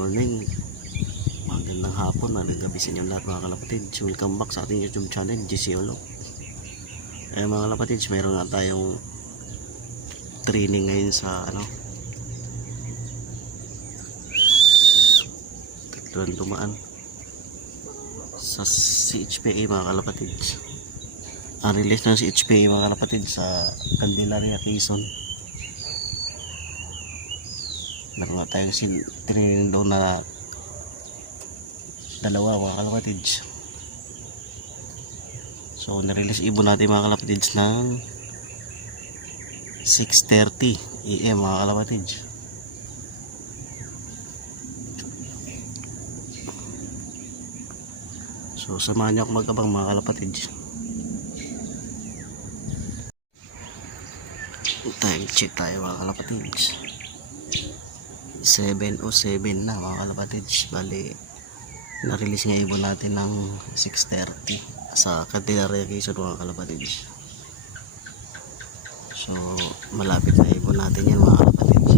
morning, magandang hapon, magandang gabi sa inyo lahat mga kalapatids. Welcome back sa ating YouTube channel, GC Olok. Mga kalapatids, mayroon nga tayong training ngayon sa tatluan tumaan sa CHPA mga kalapatids. Ang release ng CHPA mga kalapatids sa Candelaria, Quezon. Meron nga tayong training doon na dalawa mga kalapatids. So nirelease ibon natin mga kalapatids ng 6:30 AM mga kalapatids. So samahan niyo ako magabang mga kalapatids. Time check tayo mga kalapatids, 7:07 na mga kalapatids. Bali na-release nga ibon natin ng 6:30 sa Candelaria, Quezon mga kalapatids. So malapit na ibon natin yan mga kalapatids.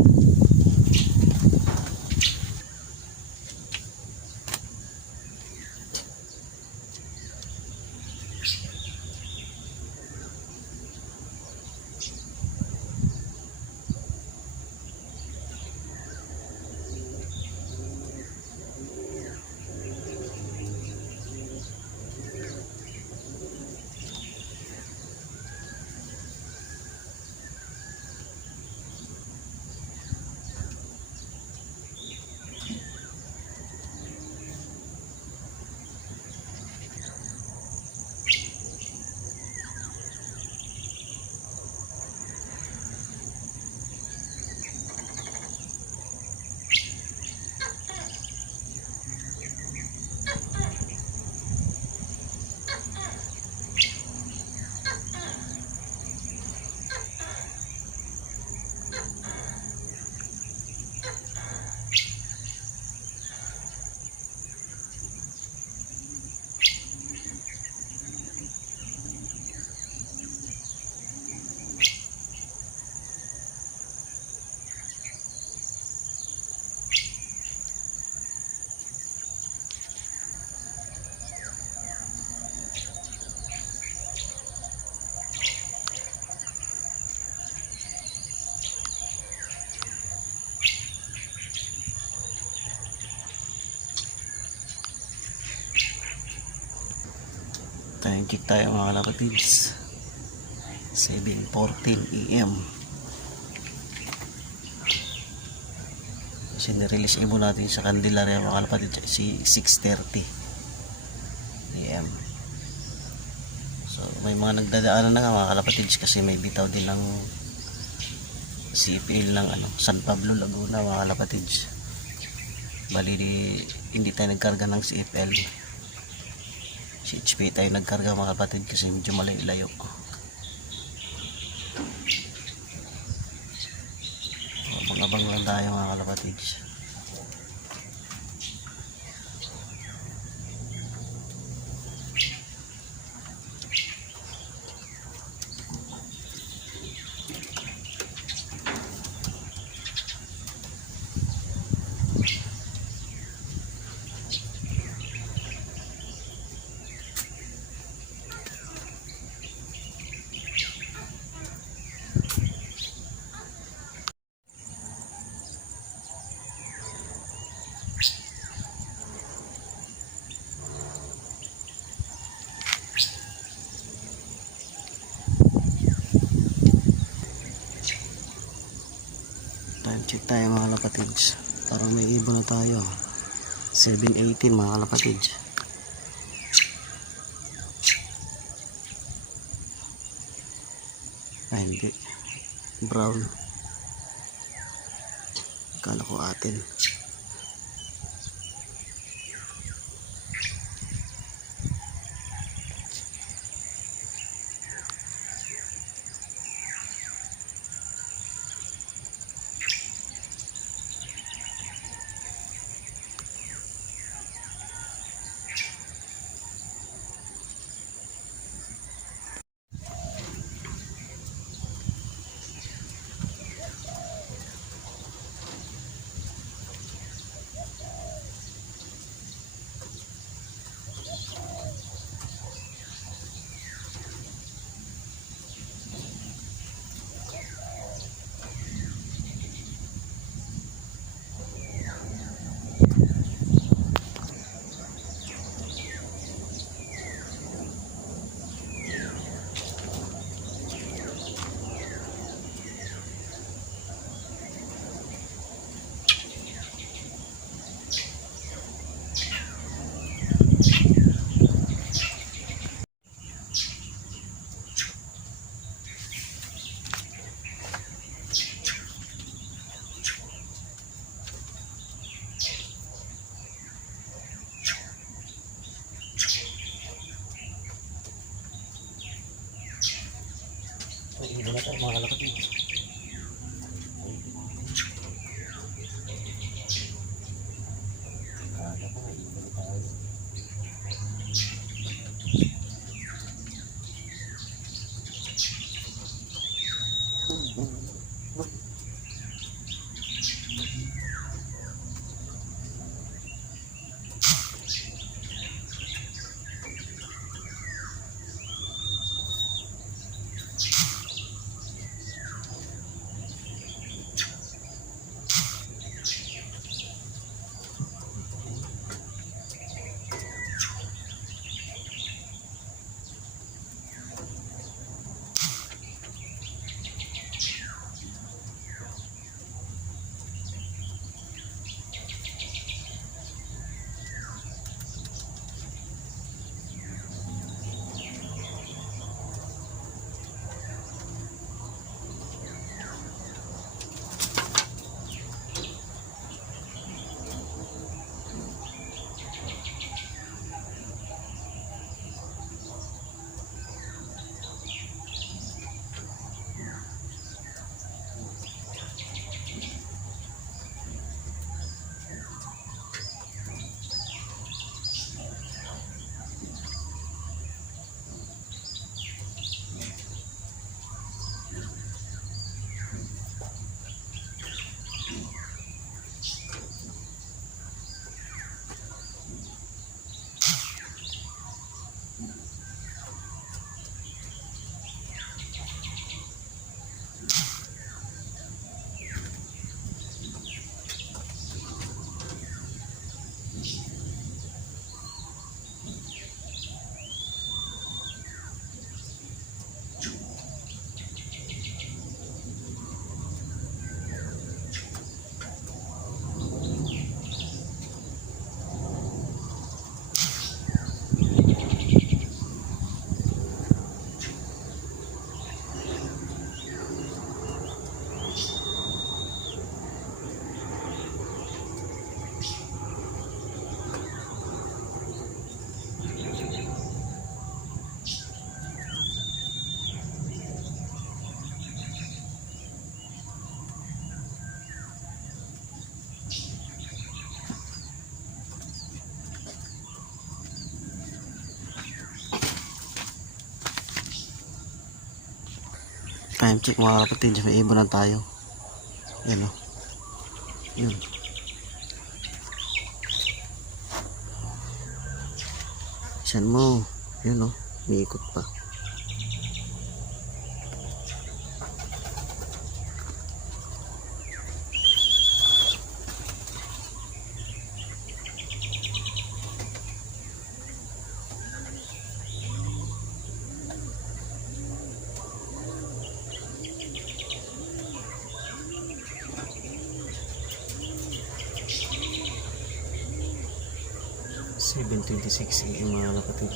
Time check tayo mga kalapatids, 7:14 AM. Kasi nirelease ibon natin sa Candelaria mga kalapatids si 6:30 AM. So may mga nagdadaanan na nga mga kalapatids kasi may bitaw din ng CFL ng San Pablo, Laguna mga kalapatids. Bali hindi tayo nagkarga ng CFL, CHP tayo nagkarga mga kapatid kasi medyo malayo-layo. Magabang lang tayo mga kalapatids. Time check tayo mga kalapatids, parang may ibon na tayo. 7:18 mga kalapatids. Hindi brown, kala ko atin. muna tayo mga kalapatid. Time check mga kapatid, may ibon na tayo. Yan o. Yun. Siyan mo. Yun o. Umiikot pa. $7:26 AM mga kapatid.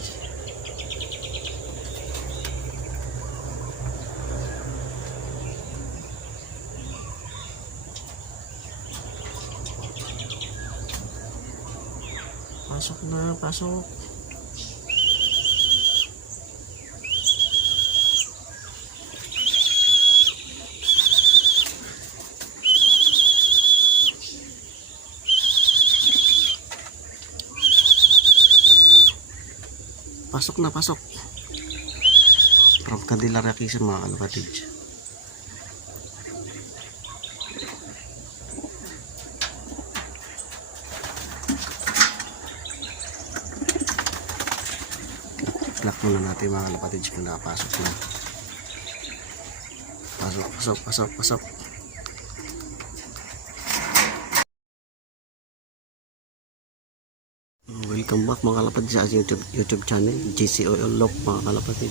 Pasok na, pasok. Pasok na, pasok. From Candelaria Quezon mga kalapatid. Lock muna natin mga kalapatid kung nakapasok na. Pasok, pasok, pasok, pasok. Welcome back mga kalapatid sa ating YouTube channel, JC Oil Lock mga kalapatid.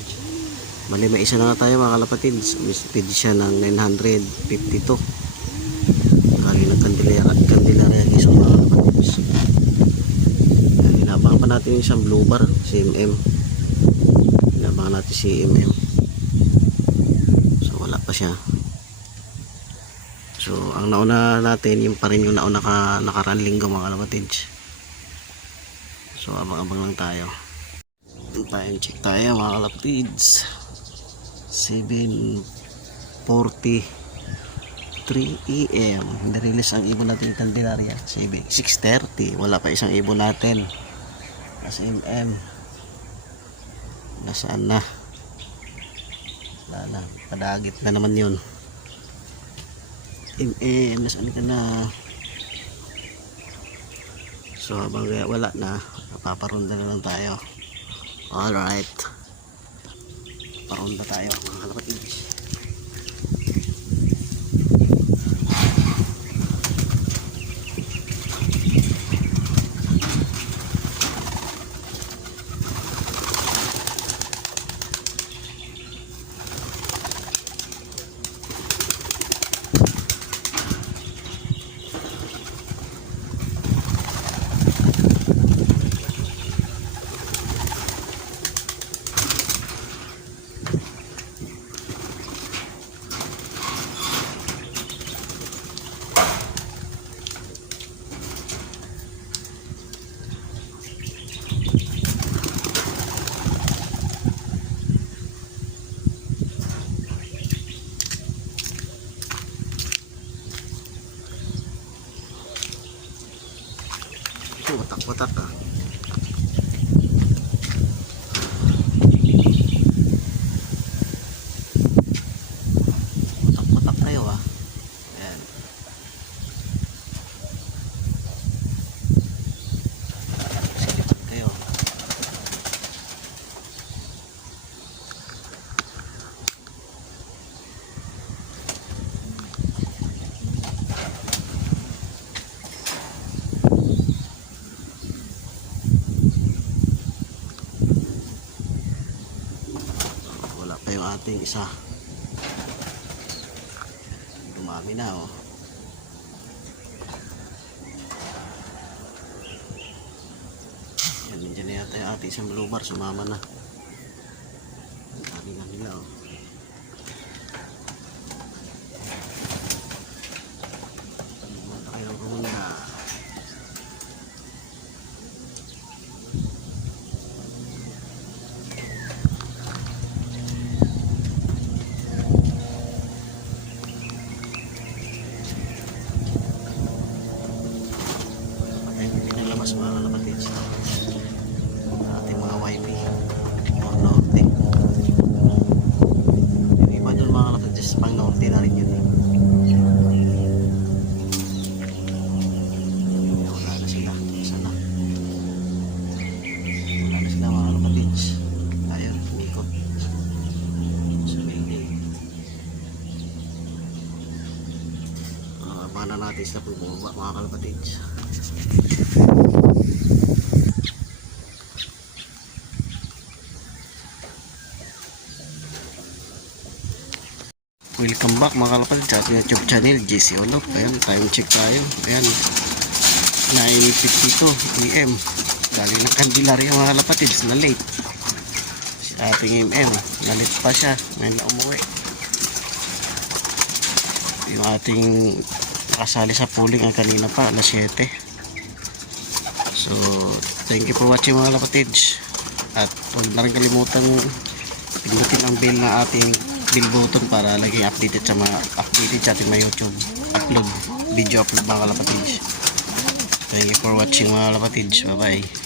Mali may isa na nga tayo mga kalapatid. Speed siya ng 952. Kali ng Candelaria Quezon mga kalapatid. Inabangan pa natin yung isang blue bar, CMM. Inabangan natin CMM. So wala pa siya. So ang nauna natin yung pa rin yung nauna nakaraan linggo mga kalapatid. So abang-abang lang tayo. Time check tayo mga kalapatids. 7:40 3 AM nirelease ang ibon natin Candelaria 6:30. Wala pa isang ibon natin nasa nasaan na, wala na, padagit na naman yun. Nasaan ka na? So habang wala na, paparunda na lang tayo. Alright, parunda tayo mga kalapatids. Watak-watak ah. Watak-watak tayo ah. Ayan. Silipan kayo. Yung ating isa dumami na oh. Yan, nandiyan na yata yung ating isang blue bar, sumama na. Ang dami na nila oh. Ayun, kumuna. Mas mga kalapatids ating mga YP or norte. Yung iba doon mga kalapatids pang norte na rin yun eh. Wala na sila, sana wala na sila mga kalapatids. Ayun, umikot sa building. Abangan na natin sila pag bumaba mga kalapatids. Welcome back mga kalapatids sa ating YouTube channel JC Olop. Ayan, time check tayo. Ayan, 9:52 AM. Galing ng Candelaria mga kalapatids na late. Si ating na late pa siya. Ngayon na umuwi. Yung ating nakasali sa pooling ay kanina pa, alas 7. So, thank you for watching mga kalapatids. At huwag na rin kalimutang pindutin ang bell na ating bell button para laging updated sa ating mga YouTube video upload mga kalapatids. Thank you for watching mga kalapatids. Bye bye.